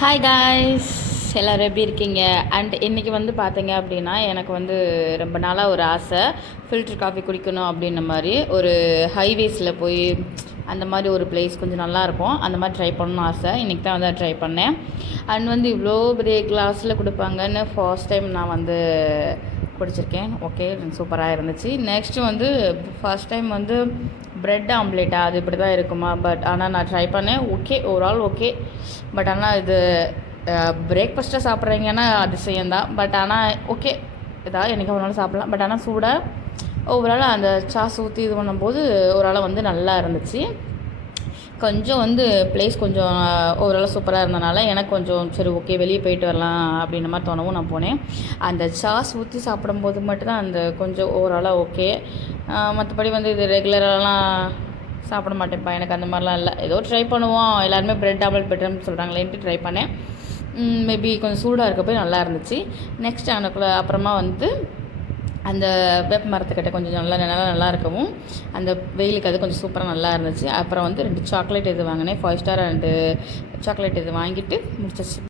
Hi guys, எல்லோரும் எப்படி இருக்கீங்க? அண்ட் இன்றைக்கி வந்து பார்த்தீங்க அப்படின்னா எனக்கு வந்து ரொம்ப நாளாக ஒரு ஆசை ஃபில்டர் காஃபி குடிக்கணும் அப்படின்ன மாதிரி. ஒரு ஹைவேஸில் போய் அந்த மாதிரி ஒரு பிளேஸ் கொஞ்சம் நல்லாயிருக்கும், அந்த மாதிரி ட்ரை பண்ணணும்னு ஆசை. இன்றைக்கி தான் வந்து ட்ரை பண்ணேன். அண்ட் வந்து இவ்வளோ பெரிய கிளாஸில் கொடுப்பாங்கன்னு ஃபர்ஸ்ட் டைம் நான் வந்து குடிச்சிருக்கேன். ஓகே, சூப்பராக இருந்துச்சு. நெக்ஸ்ட்டு வந்து ஃபர்ஸ்ட் டைம் வந்து ப்ரெட் ஆம்லேட்டா அது இப்படி தான் இருக்குமா? பட் ஆனால் நான் ட்ரை பண்ணேன். Okay, overall okay. பட் ஆனால் இது பிரேக்ஃபாஸ்ட்டாக சாப்பிட்றீங்கன்னா அதிசயம்தான். பட் ஆனால் ஓகே, ஏதாவது என்றைக்கு ஒரு நாள் சாப்பிட்லாம். பட் ஆனால் சூடாக ஓவரால் அந்த சாஸ் ஊற்றி இது பண்ணும்போது ஓரளவு வந்து நல்லா இருந்துச்சு. கொஞ்சம் வந்து பிளேஸ் கொஞ்சம் ஓரளவு சூப்பராக இருந்தனால எனக்கு கொஞ்சம் சரி ஓகே வெளியே போயிட்டு வரலாம் அப்படின்ற மாதிரி தோணவும் நான் போனேன். அந்த சாஸ் ஊற்றி சாப்பிடும்போது மட்டும்தான் அந்த கொஞ்சம் ஓவராலாக ஓகே. மற்றபடி வந்து இது ரெகுலராலாம் சாப்பிட மாட்டேன்ப்பா, எனக்கு அந்த மாதிரிலாம் இல்லை. ஏதோ ட்ரை பண்ணுவோம், எல்லாருமே ப்ரெட் ஆம்லெட் பெட்டர்னு சொல்கிறாங்களேன்ட்டு ட்ரை பண்ணேன். மேபி கொஞ்சம் சூடாக இருக்க போய் நல்லா இருந்துச்சு. நெக்ஸ்ட் எனக்குள்ள அப்புறமா வந்து அந்த வேப்ப மரத்துக்கிட்ட கொஞ்சம் நல்லா இருக்கவும் அந்த வெயிலுக்கு அது கொஞ்சம் சூப்பராக நல்லா இருந்துச்சு. அப்புறம் வந்து 2 சாக்லேட் இது வாங்கினேன், 5 ஸ்டார் அண்டு சாக்லேட் இது வாங்கிட்டு முடிச்சிச்சு.